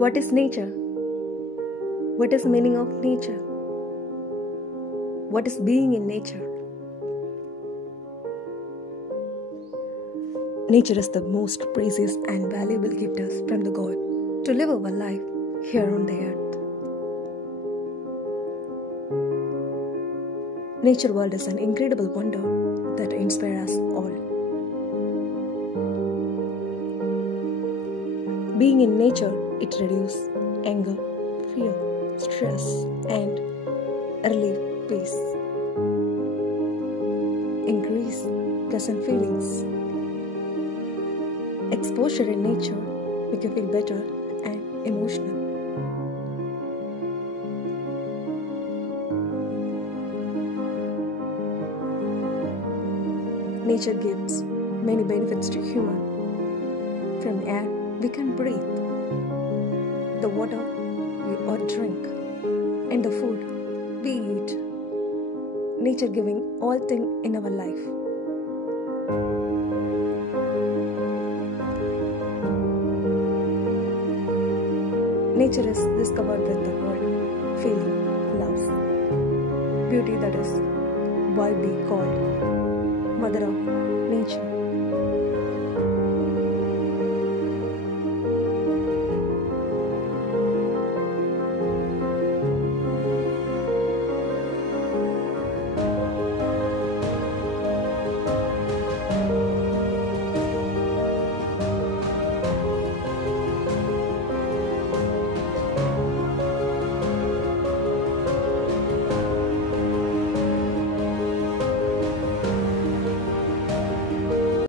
What is nature? What is meaning of nature? What is being in nature? Nature is the most precious and valuable gift from the God to live our life here on the earth. Nature world is an incredible wonder that inspires us all. Being in nature, it reduces anger, fear, stress, and relieve peace. Increase pleasant feelings. Exposure in nature make you feel better and emotional. Nature gives many benefits to human. From air we can breathe, the water we all drink, and the food we eat. Nature giving all things in our life. Nature is discovered with the word feeling.loves. Beauty, that is why we called Mother of Nature.